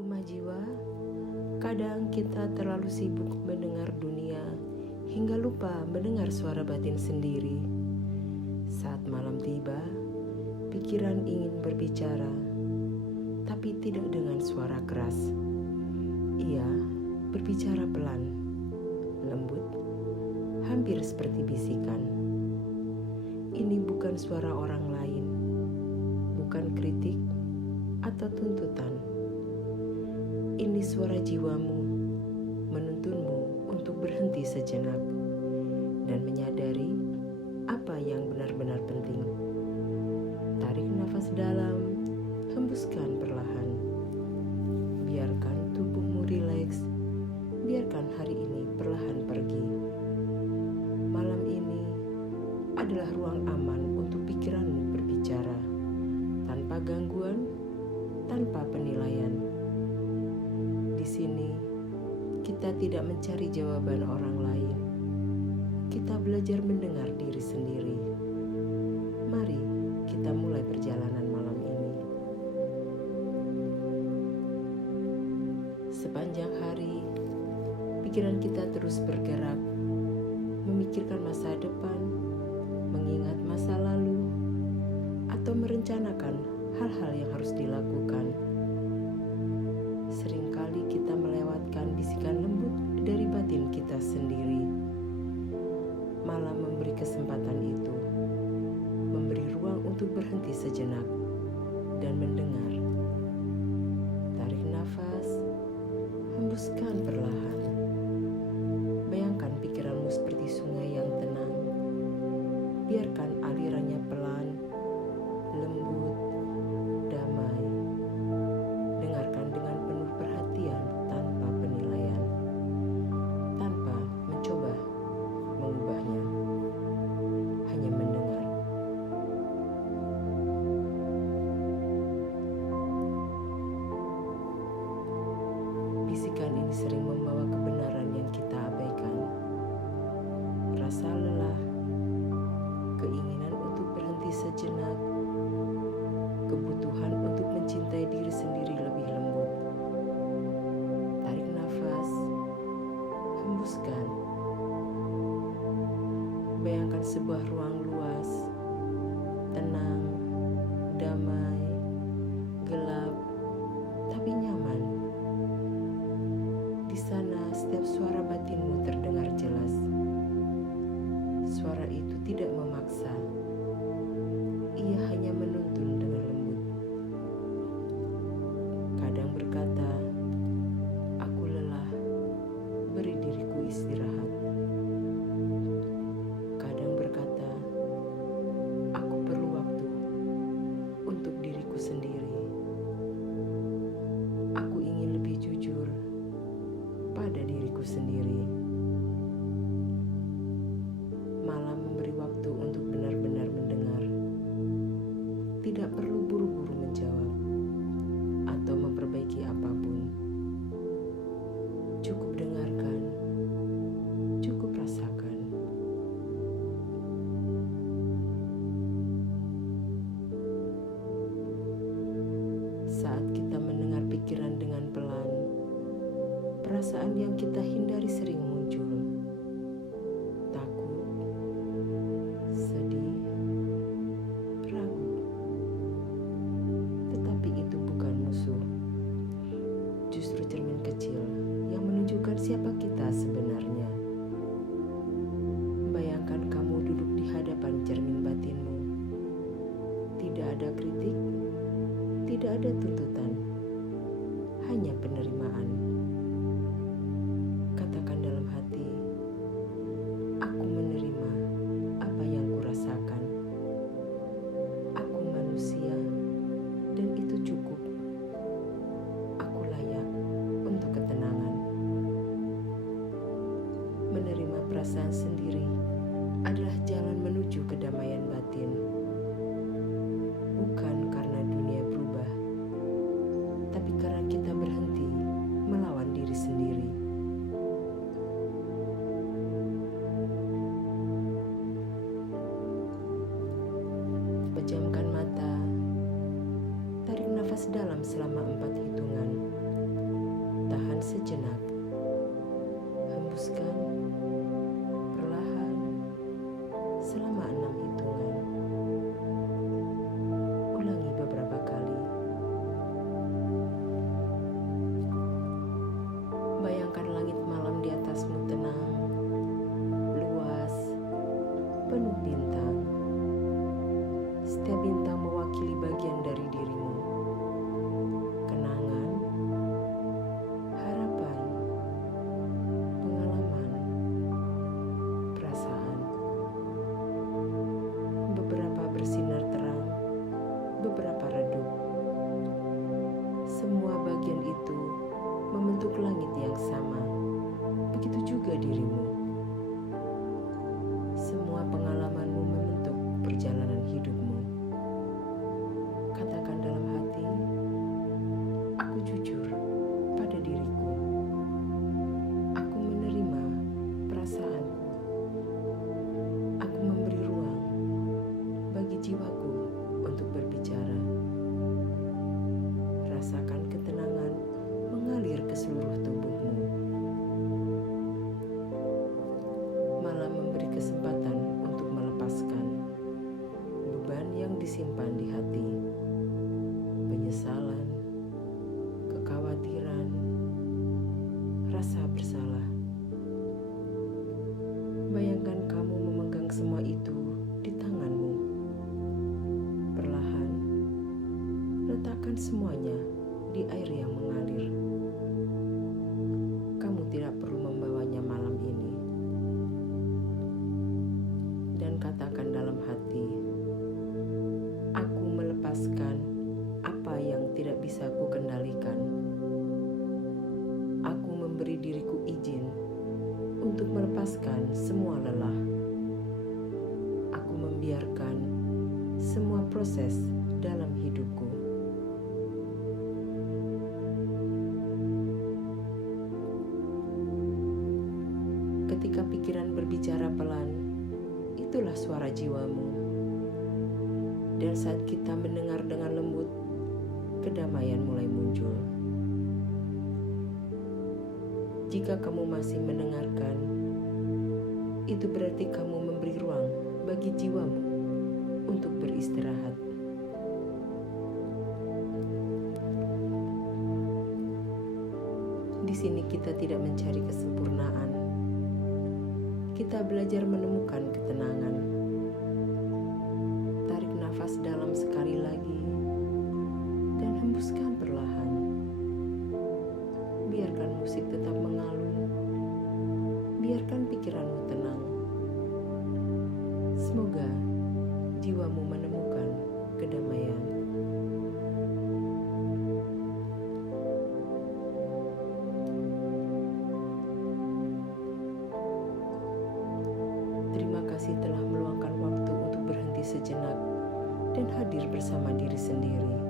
Rumah jiwa, kadang kita terlalu sibuk mendengar dunia hingga lupa mendengar suara batin sendiri. Saat malam tiba, pikiran ingin berbicara, tapi tidak dengan suara keras. Ia berbicara pelan, lembut, hampir seperti bisikan. Ini bukan suara orang lain, bukan kritik atau tuntutan. Ini suara jiwamu menuntunmu untuk berhenti sejenak dan menyadari apa yang benar-benar penting. Tarik nafas dalam, hembuskan perlahan. Biarkan tubuhmu rileks, biarkan hari ini perlahan pergi. Malam ini adalah ruang aman untuk pikiranmu berbicara, tanpa gangguan, tanpa penilaian. Di sini, kita tidak mencari jawaban orang lain. Kita belajar mendengar diri sendiri. Mari kita mulai perjalanan malam ini. Sepanjang hari, pikiran kita terus bergerak, memikirkan masa depan, mengingat masa lalu, atau merencanakan hal-hal yang harus dilakukan. Seringkali kita melewatkan bisikan lembut dari batin kita sendiri. Malam memberi kesempatan itu, memberi ruang untuk berhenti sejenak dan mendengar. Tarik nafas, hembuskan perlahan. Bayangkan pikiranmu seperti sungai yang tenang. Biarkan alirannya pelan, lembut, damai. Dengarkan dengan penuh perhatian tanpa penilaian, tanpa mencoba mengubahnya. Hanya mendengar. Bisikan ini sering membawa kebenaran yang kita abaikan. Rasa lelah, keinginan untuk berhenti sejenak, kebutuhan untuk mencintai diri sendiri lebih lembut. Tarik nafas, hembuskan. Bayangkan sebuah ruang luas, tenang, damai, gelap, tapi nyaman. Di sana setiap suara batinmu terdengar jelas. Suara itu tidak memaksa. Ia hanya menuntun dengan lembut. Kadang berkata, "Aku lelah, beri diriku istirahat." Kadang berkata, "Aku perlu waktu untuk diriku sendiri. Aku ingin lebih jujur pada diriku sendiri." Malam memberi waktu untuk benar-benar mendengar. Tidak perlu buru-buru menjawab atau memperbaiki apapun. Cukup dengarkan, cukup rasakan. Saat kita mendengar pikiran dengan pelan, perasaan yang kita hindari sering muncul. Takut, sedih, ragu. Tetapi itu bukan musuh. Justru cermin kecil yang menunjukkan siapa kita sebenarnya. Bayangkan kamu duduk di hadapan cermin batinmu. Tidak ada kritik, tidak ada tuntutan, hanya penerimaan. Katakan dalam hati, "Aku menerima apa yang kurasakan. Aku manusia dan itu cukup. Aku layak untuk ketenangan." Menerima perasaan sendiri adalah jalan menuju kedamaian batin. Bukan karena dunia berubah, tapi karena kita berhenti melawan diri sendiri. Pejamkan mata, tarik nafas dalam selama 4 hitungan. Tahan sejenak. Hembuskan perlahan selama 6 hitungan. Ulangi beberapa kali. Bayangkan langit malam di atasmu tenang, luas, penuh bintang. Setiap bintang mewakili bagian dari dirimu. Kenangan, harapan, pengalaman, perasaan. Beberapa bersinar terang, beberapa redup. Semua bagian itu membentuk langit yang sama. Begitu juga dirimu. Semua pengalamanmu membentuk perjalanan hidupmu. Katakan dalam hati, aku jujur pada diriku. Aku menerima perasaanku. Aku memberi ruang bagi jiwaku untuk berbicara. Rasakan ketenangan mengalir ke seluruh tubuhmu. Malam memberi kesempatan untuk melepaskan beban yang disimpan di hati. Penyesalan, kekhawatiran, rasa bersalah. Bayangkan kamu memegang semua itu di tanganmu. Perlahan, letakkan semuanya di air yang mengalir. Kamu tidak perlu membawanya malam ini. Dan katakan dalam hati, aku melepaskan apa yang tidak bisa kukendalikan. Aku memberi diriku izin untuk melepaskan semua lelah. Aku membiarkan semua proses dalam hidupku. Ketika pikiran berbicara pelan, itulah suara jiwamu. Dan saat kita mendengar dengan lembut, kedamaian mulai muncul. Jika kamu masih mendengarkan, itu berarti kamu memberi ruang bagi jiwamu untuk beristirahat. Di sini kita tidak mencari kesempurnaan. Kita belajar menemukan ketenangan. Tarik nafas dalam sekali lagi dan hembuskan perlahan. Biarkan musik tetap mengalun. Biarkan pikiranmu tenang. Semoga jiwamu menemukan kedamaian. Terima kasih telah meluangkan waktu untuk berhenti sejenak dan hadir bersama diri sendiri.